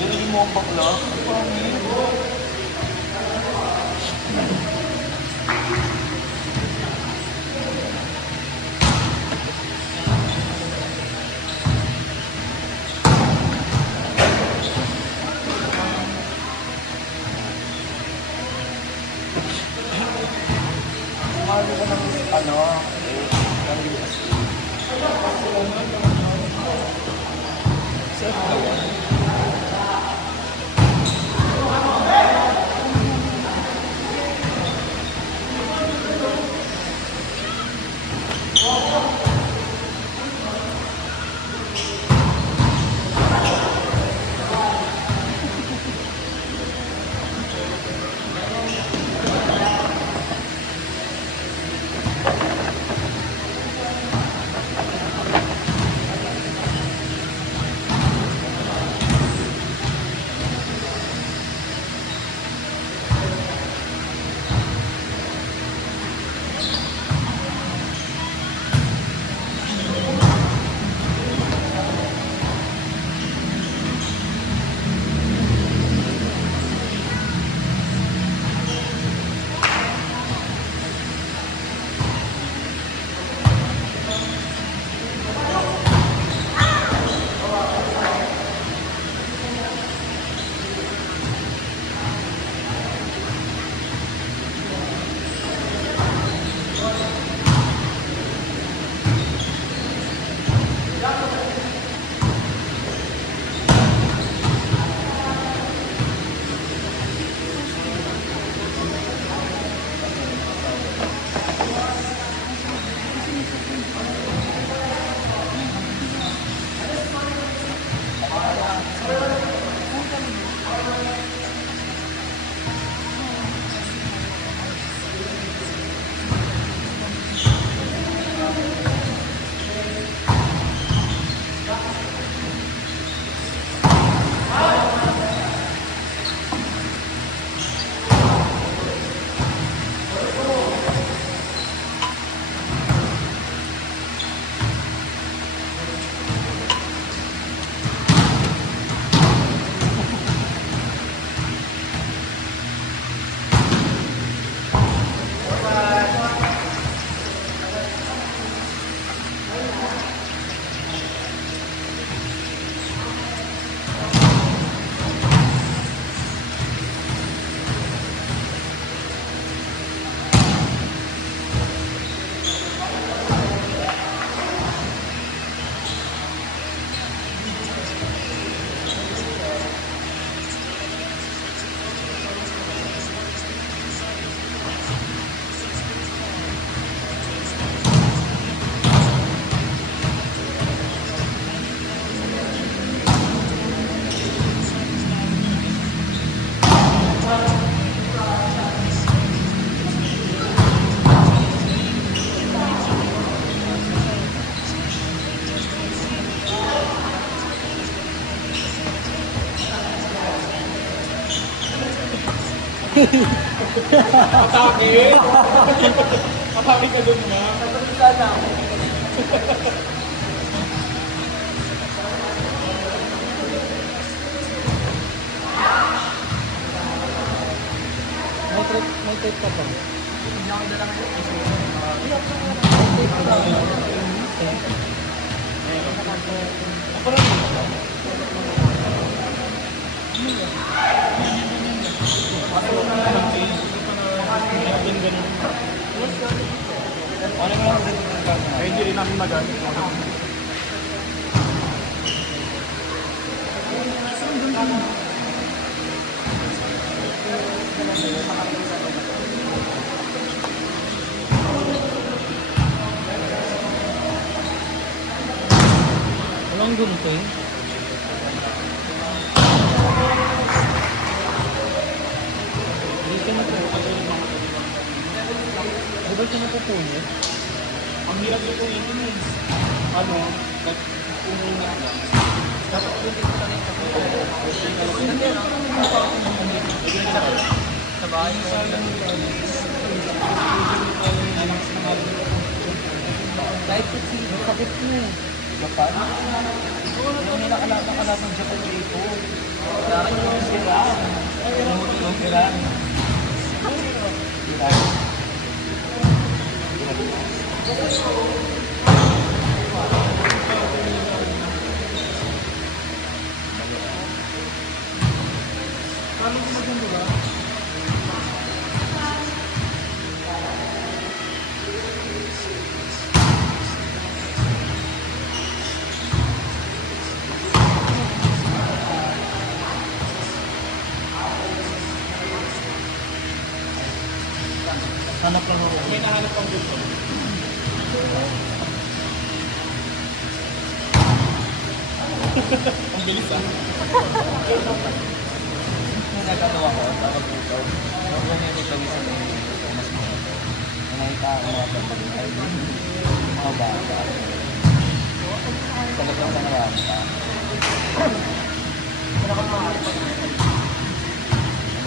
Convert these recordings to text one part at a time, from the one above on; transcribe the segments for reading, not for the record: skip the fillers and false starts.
Hindi mo ang bakla. Kumalo ko ng ano, ng USB. Safe ba yan? Atake! Atake ka dun nga. Napalita lang. May tape ka ba? Ako lang yun. Ako lang lang din. Hindi din ganun. Ano nga ang dito ng camera? Ay, hindi rin namin magamit. Walang gunting. Dito na po. Di ba siya napupunit? Ang hirap dito yun eh. Ano? Nagpununat lang. Dapat dito sa kanil sa Kahit kasi sakit mo eh. Japan? Yung nakalaban Japan dito. Kaya yung Iran. Yung Iran. Iran. Paano kung maganda ba? Hanap lang ako. May nahanap pang gusto. Ang bilis ah. Yung nagagawa ko, tawag dito. Yung ganyan ito isang mas mga. Yung nakita ko mga pagpagay. Mga bata. Talagang sa naranta. Ano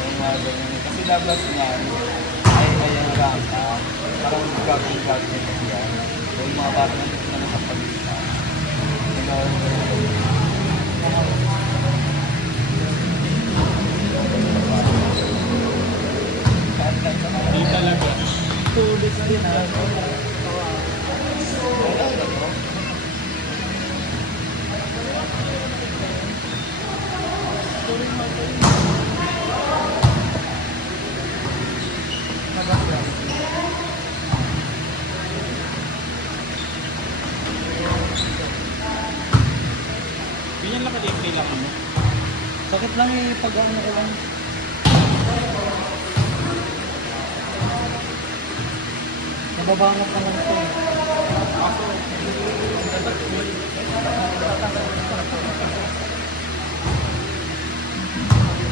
yung mga ganyan. Kasi labas niyan, ay ang rampa. Parang gagawin kasi yan. Yung mga bata na dito naman sa pagkita. Hindi talaga. Tulis din ah. Ganyan lang ka-display lang ano. Sakit lang eh pag ano ko lang. Nababangat naman ito eh.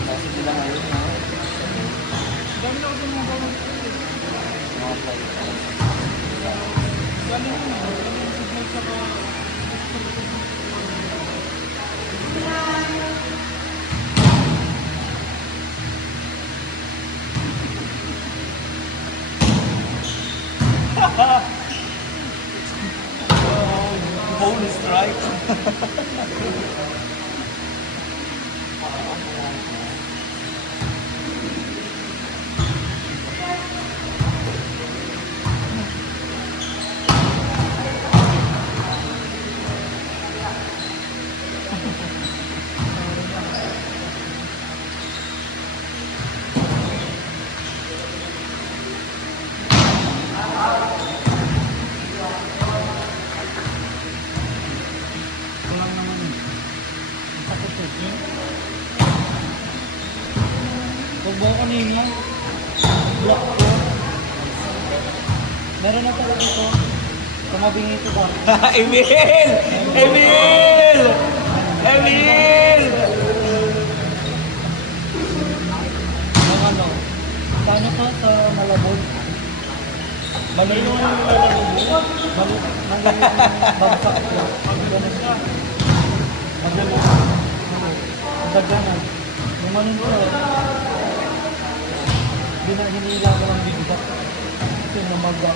Kasi sila ngayon, no? Dami na ako din mga bawang. Mga flight. Dami mo na. Dami yung signal sa ka. Bonus strike. Kulang naman eh. Ang sakit eh. Huwag mo ako nimo. Block ko. Meron na talaga ito. Tumabing ito ba? Emil! Emil! Emil! Yung ano? Saan ito sa Malabon? Mali yung nilalaro mo? Mali yung bagsak ko. Ganun siya. Magaling. Daganan. Yung manin ko hinila ko ng bibigat. Kasi namaga.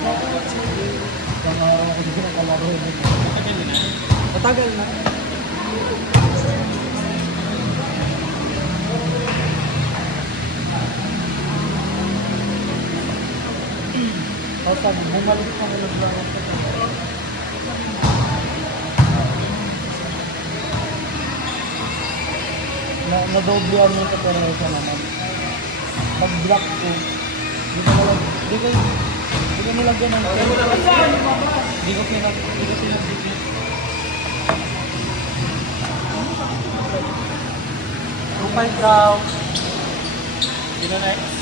Isang araw ko din nakalaro. Matagal na. Matagal na. Tapos sabi, bumalik pa ko naglaro ko. Nadobluan mo ito pero isa naman. Pag-block ko, di ko nilagyan ng Di ko pinag-dikit. Rupay daw. Sino next?